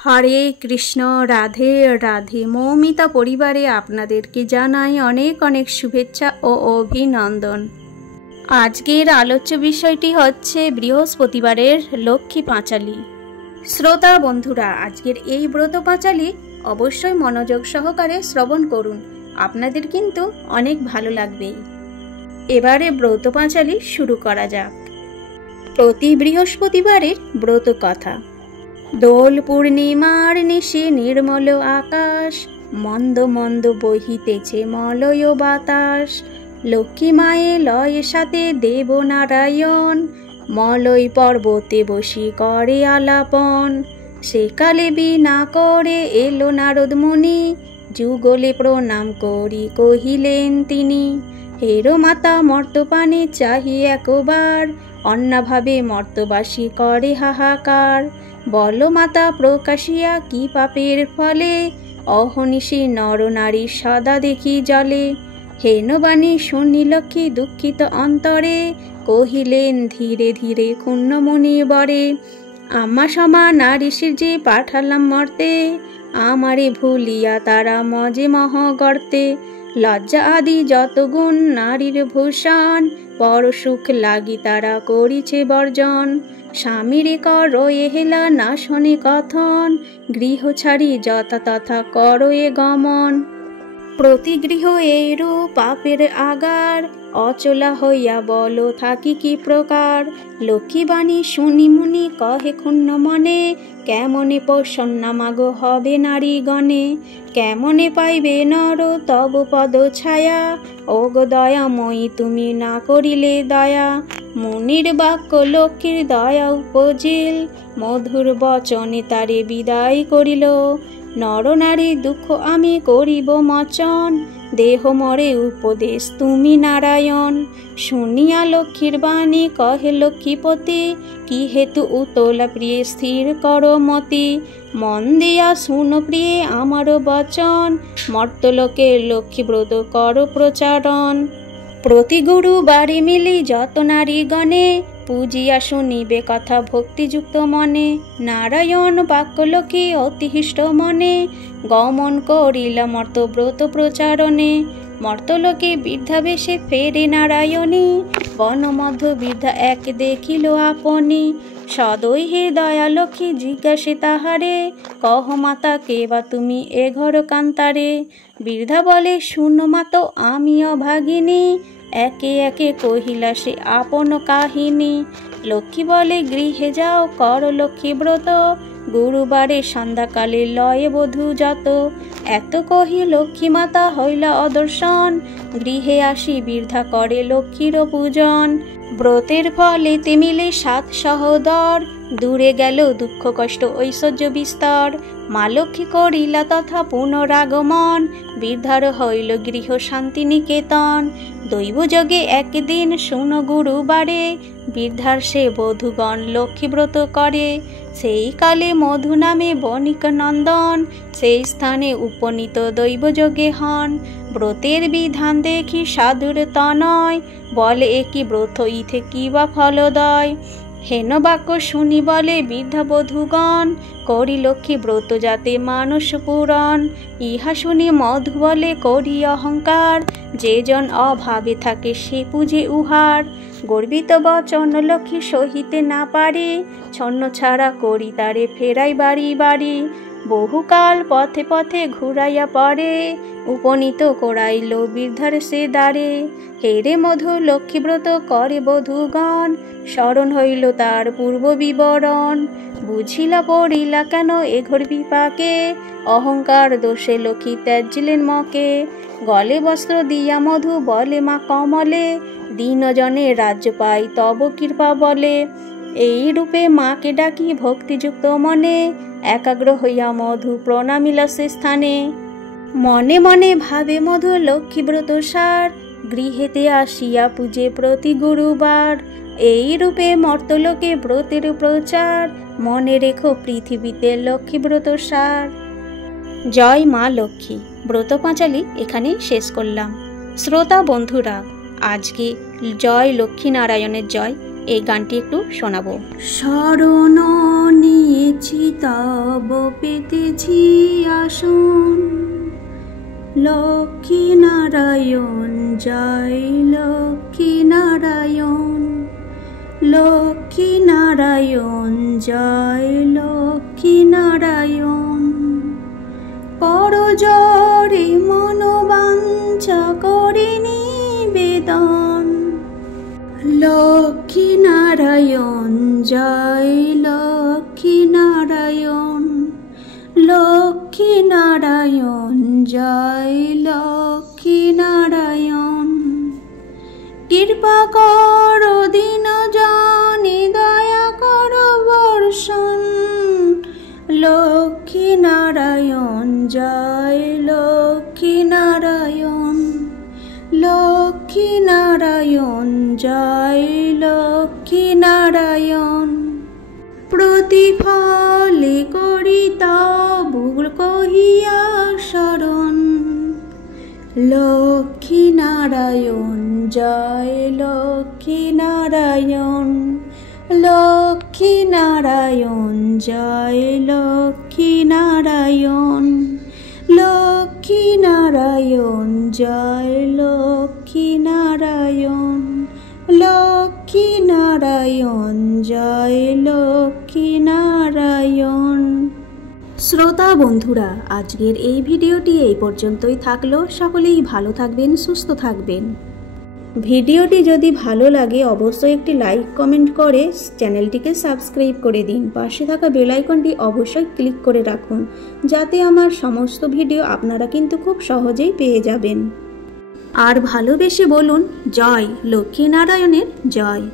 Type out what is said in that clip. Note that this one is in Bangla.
হরে কৃষ্ণ, রাধে রাধে। মৌমিতা পরিবারে আপনাদেরকে জানাই অনেক অনেক শুভেচ্ছা ও অভিনন্দন। আজকের আলোচ্য বিষয়টি হচ্ছে বৃহস্পতিবারের লক্ষ্মী পাঁচালী। শ্রোতা বন্ধুরা, আজকের এই ব্রত পাঁচালী অবশ্যই মনোযোগ সহকারে শ্রবণ করুন, আপনাদের কিন্তু অনেক ভালো লাগবে। এবারে ব্রত পাঁচালী শুরু করা যাক। প্রতি বৃহস্পতিবারের ব্রত কথা। দোল পূর্ণিমার নিশে নির্মল আকাশ, মন্দ মন্দ বহিতেছে মলয় বাতাস। লক্ষ্মী মায়ে লয়ের সাথে দেবনারায়ণ, মলয় পর্বতে বসি করে আলাপন। সেকালে বিনা করে এলো নারদ মুনি, যুগলে প্রণাম করি কহিলেন তিনি। হেরো মাতা মর্তপানে চাহি একবার, অন্যভাবে মর্তবাসী করে হাহাকার। বল মাতা প্রকাশিয়া কি পাপের ফলে, অহনিশি নর নারী সদা দেখি জলে। হেনবাণী শুনি লক্ষ্মী দুঃখিত অন্তরে, কহিলেন ধীরে ধীরে ক্ষুণ্ণ মুনি বরে। আমা সমা নারী যে পাঠালাম মর্তে, আমারে ভুলিয়া তারা মজে মহ গর্তে। লজ্জা আদি যত গুণ নারীর ভূষণ, পর সুখ লাগি তারা করিছে বর্জন। স্বামীরে কর হেলা না শোনে কথন, গৃহ ছাড়ি যথা তথা কর এ গমন। প্রতি গৃহ এইরূপ পাপের আগার, অচলা হইয়া বল থাকি কি প্রকার। লক্ষ্মীবাণী শুনি মুনি কহে ক্ষুণ্ণ মনে, কেমনে প্রসন্না মাগো হবে নারীগণে। কেমনে পাইবে নর তব পদ ছায়া, ওগো দয়াময়ী তুমি না করিলে দয়া। মুনির বাক্য লক্ষ্মীর দয়া উপজিল, মধুর বচনে তারে বিদায় করিল। নর নারী দুঃখ আমি করিব মচন, দেহ মরে উপদেশ তুমি নারায়ণ। শুনিয়া লক্ষ্মীর বাণী কহে লক্ষ্মীপতি, কি হেতু উতলা প্রিয়ে স্থির কর মতি। মন দিয়া শুনো প্রিয়ে আমার বচন, মর্তলোকে লক্ষ্মী ব্রত কর প্রচারণ। প্রতি গুরুবারে মিলি যত নারীগণে, পূজিয়া শুনিবে কথা ভক্তিযুক্ত মনে। নারায়ণ বাক্য লক্ষ্মী অতিহিষ্ট মনে, গমন করিলা মর্ত ব্রত প্রচারণে। মর্তলোকে বৃদ্ধাবেশে ফেরে নারায়ণী, বনমধ্য বৃদ্ধা এক দেখিল আপনি। সদয় হে দয়া লক্ষ্মী জিজ্ঞাসে তাহারে, কহ মাতা কে বা তুমি এ ঘর কান্তারে। বৃদ্ধা বলে শুনো মাতো আমি অভাগিনী, একে একে কহিলা সে আপন কাহিনী। লক্ষ্মী বলে গৃহে যাও কর লক্ষ্মী ব্রত, গুরুবারে সন্ধ্যাকালে লয়ে বধূ যত। এত কহি লক্ষ্মী মাতা হইলা অদর্শন, গৃহে আসি বৃদ্ধা করে লক্ষ্মীর পূজন। ব্রতের ফলে মিলে 7 সহোদর, দূরে গেল দুঃখ কষ্ট ঐশ্বর্য বিস্তর। মা লক্ষ্মী করিলা তথা পুনরাগমন, বৃদ্ধার হইল গৃহ শান্তি নিকেতন। দৈবযোগে একদিন শুনো গুরুবারে, বৃদ্ধার সে বধূগণ লক্ষ্মী ব্রত করে। সেই কালে মধু নামে বণিক নন্দন, সেই স্থানে উপনীত দৈবযোগে হন। ব্রতের বিধান দেখি সাধুর তনয়, বলে একই ব্রত ইথে কি বা ফলদয়। হেন বাক্য শুনি বলে বৃদ্ধা বধূগণ, করি লক্ষ্মী ব্রত যাতে মানস পুরন। ইহা শুনি মধু বলে করি অহংকার, যে জন অভাবে থাকে সে পুজে উহার। গর্বিত বচন লক্ষ্মী সহিতে না পারে, ছন্ন ছাড়া করি তারে ফেরাই বাড়ি বাড়ি। বহুকাল পথে পথে ঘুরাইয়া পড়ে, উপনীত করাইল বৃদ্ধার সে দ্বারে। হেরে মধু লক্ষ্মীব্রত করে বধূগণ, স্মরণ হইল তার পূর্ব বিবরণ। বুঝিলা পড়িলা কেন এ ঘোর বিপাকে, অহংকার দোষে লক্ষ্মী ত্যাজিলেন মকে। গলে বস্ত্র দিয়া মধু বলে মা কমলে, দীনজনে রাজ্য পাই তব কৃপা বলে। এই রূপে মাকে ডাকি ভক্তিযুক্ত মনে, একাগ্র হইয়া মধু প্রণামিলা সে স্থানে। মনে মনে ভাবে মধু লক্ষ্মী ব্রত সার, গৃহেতে আসিয়া পূজে প্রতি গুরুবার। এই রূপে মর্তলোকে ব্রতের প্রচার, মনে রেখো পৃথিবীতে লক্ষ্মী ব্রত সার। জয় মা লক্ষ্মী। ব্রত পাঁচালী এখানেই শেষ করলাম। শ্রোতা বন্ধুরা, আজকে জয় লক্ষ্মী নারায়ণের জয়, এই গানটি একটু শোনাবো। শরণ নিয়েছি তব পেতেছি আসন, লক্ষ্মী নারায়ণ জয় লক্ষ্মী নারায়ণ, লক্ষ্মী নারায়ণ জয় লক্ষ্মী নারায়ণ। করজোড়ে মনোবাঞ্ছা করে নিবেদন, লক্ষ্মী নারায়ণ জয় লক্ষ্মী নারায়ণ, লক্ষ্মী নারায়ণ জয় লক্ষ্মী নারায়ণ। কৃপা কর দীন জনে দয়া কর বর্ষণ, লক্ষ্মী নারায়ণ জয় লক্ষ্মী নারায়ণ, লক্ষ্মী নারায়ণ জয় লক্ষ্মী নারায়ণ। প্রতিফলে করি তব কহিয়া শরণ, লক্ষ্মী নারায়ণ জয় লক্ষ্মী নারায়ণ, লক্ষ্মী নারায়ণ জয় লক্ষ্মী নারায়ণ, লক্ষ্মী নারায়ণ জয় লক্ষ্মী নারায়ণ, লক্ষ্মী নারায়ণ জয় লক্ষ্মী নারায়ণ। শ্রোতা বন্ধুরা, আজকের এই ভিডিওটি এই পর্যন্তই থাকলো। সকলেই ভালো থাকবেন, সুস্থ থাকবেন। ভিডিওটি যদি ভালো লাগে অবশ্যই একটি লাইক কমেন্ট করে চ্যানেলটিকে সাবস্ক্রাইব করে দিন। পাশে থাকা বেল আইকনটি অবশ্যই ক্লিক করে রাখুন, যাতে আমার সমস্ত ভিডিও আপনারা কিন্তু খুব সহজেই পেয়ে যাবেন। আর ভালোবেসে বলুন জয় লক্ষ্মী নারায়ণের জয়।